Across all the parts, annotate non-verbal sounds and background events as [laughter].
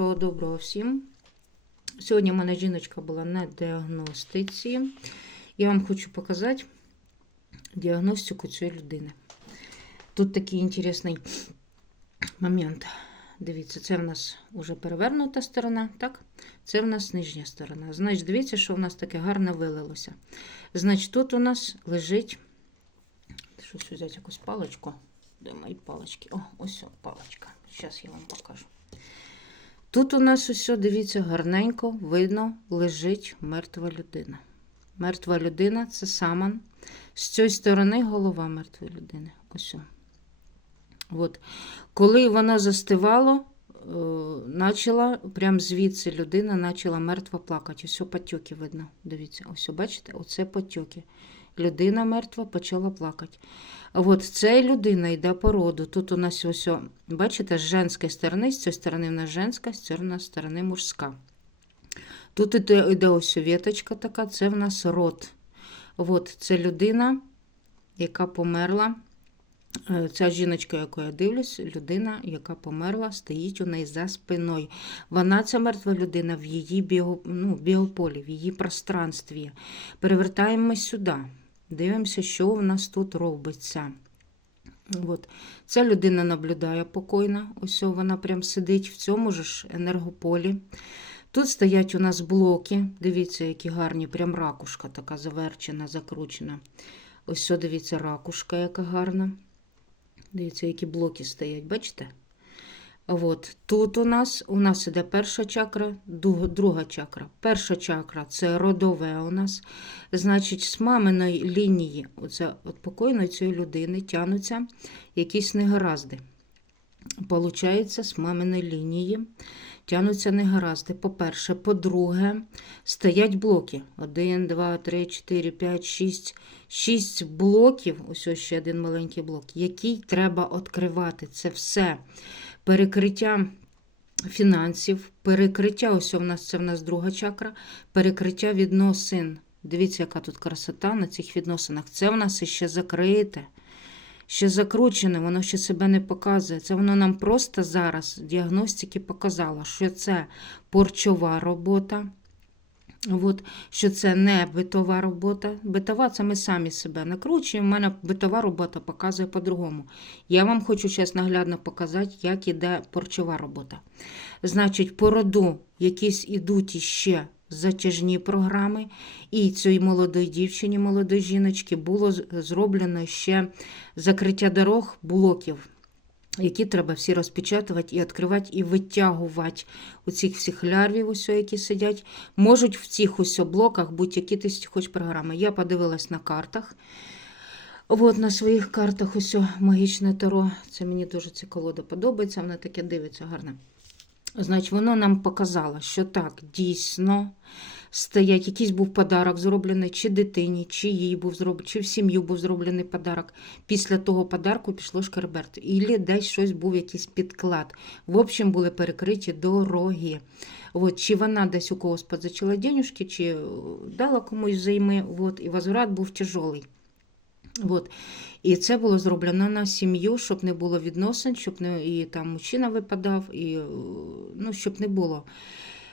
Доброго-доброго всім. Сьогодні в мене жіночка була на діагностиці. Я вам хочу показати діагностику цієї людини. Тут такий інтересний момент. Дивіться, це в нас вже перевернута сторона, так? Це в нас нижня сторона. Значить, дивіться, що в нас таке гарно вилилося. Значить, тут у нас лежить. Щось взяти якусь паличку. Де мої палички? О, ось о, паличка. Зараз я вам покажу. Тут у нас усе, дивіться, гарненько видно, лежить мертва людина. Мертва людина це саман. З цієї сторони голова мертвої людини. Ось. От. Коли воно застивало, е, начала, прям звідси людина почала мертво плакати. Ось потьоки видно. Дивіться, ось, бачите, оце потьоки. Людина мертва почала плакати. От ця людина йде по роду. Тут у нас ось, бачите, з женської сторони, з цієї сторони в нас женська, з цієї сторони мужська. Тут іде, іде ось віточка така, це в нас род. От це людина, яка померла. Е, Ця жіночка, яку я дивлюсь, людина, яка померла, стоїть у неї за спиною. Вона, ця мертва людина, в її біо, ну, біополі, в її пространстві. Перевертаємось сюди. Дивимося, що у нас тут робиться. От. Ця людина наблюдає покойна. Ось вона прям сидить в цьому ж енергополі. Тут стоять у нас блоки. Дивіться, які гарні, прям ракушка така заверчена, закручена. Ось, дивіться, ракушка, яка гарна. Дивіться, які блоки стоять, бачите? От. Тут у нас у нас іде перша чакра, друга, чакра. Перша чакра це родове у нас. Значить, з маминої лінії, оце от покойної цієї людини, тянуться якісь негаразди. Получається, з маминої лінії тянуться негаразди. По-перше, по-друге, стоять блоки. Один, два, три, чотири, п'ять, шість. Шість блоків, ось ось ще один маленький блок, який треба відкривати. Це все перекриття фінансів, перекриття, ось у нас це в нас друга чакра, перекриття відносин. Дивіться, яка тут красота на цих відносинах. Це в нас іще закрите, ще закручене, воно ще себе не показує. Це воно нам просто зараз діагностики показало, що це порчова робота. От, що це не битова робота. Битова це ми самі себе накручуємо. У мене битова робота показує по-другому. Я вам хочу зараз наглядно показати, як іде порчова робота. Значить, по роду якісь ідуть іще затяжні програми, і цій молодої дівчині, молодої жіночки, було зроблено ще закриття дорог блоків які треба всі розпечатувати і відкривати, і витягувати у цих всіх лярвів, ось, які сидять. Можуть в цих ось блоках будь-які хоч програми. Я подивилась на картах. От на своїх картах ось магічне таро. Це мені дуже ця колода подобається, вона таке дивиться гарне. Значить, воно нам показало, що так, дійсно стоять, якийсь був подарок зроблений, чи дитині, чи їй був зроблений, чи в сім'ю був зроблений подарок. Після того подарку пішло шкерберт. Ілі десь щось був якийсь підклад. В общем, були перекриті дороги. От, чи вона десь у когось позичила денюжки, чи дала комусь займи, от, і возврат був тяжолий. От. І це було зроблено на сім'ю, щоб не було відносин, щоб не і там мужчина випадав, і ну, щоб не було.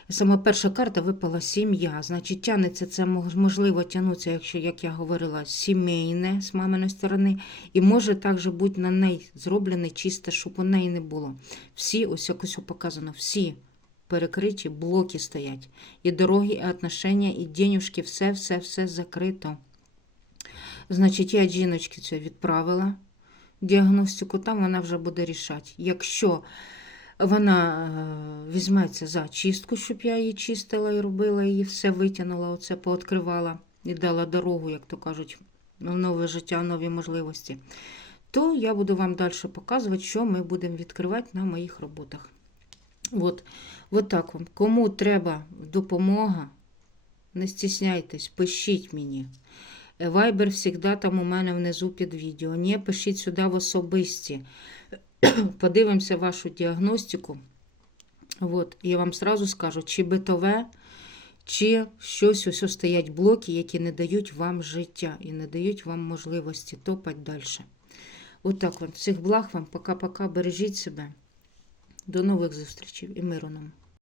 Саме перша карта випала сім'я. Значить, тянеться це можливо тягнутися, якщо, як я говорила, сімейне з маминої сторони. І може також бути на неї зроблене чисте, щоб у неї не було. Всі, ось якось показано, всі перекриті, блоки стоять. І дороги, і отношення, і денюжки, все-все-все закрито. Значить, я жіночки це відправила діагностику, там вона вже буде рішати. Якщо вона е, візьметься за чистку, щоб я її чистила і робила, її все витягнула, оце пооткривала і дала дорогу, як то кажуть, в нове життя, нові можливості, то я буду вам далі показувати, що ми будемо відкривати на моїх роботах. От, от так вам. Кому треба допомога, не стісняйтесь, пишіть мені. Вайбер завжди там у мене внизу під відео. Не пишіть сюди в особисті. [clears throat] Подивимося вашу діагностику. От, я вам сразу скажу, чи битове, чи щось ось стоять блоки, які не дають вам життя і не дають вам можливості топати далі. Отак от, от. Всіх благ вам, пока-пока. Бережіть себе. До нових зустрічей і миру нам.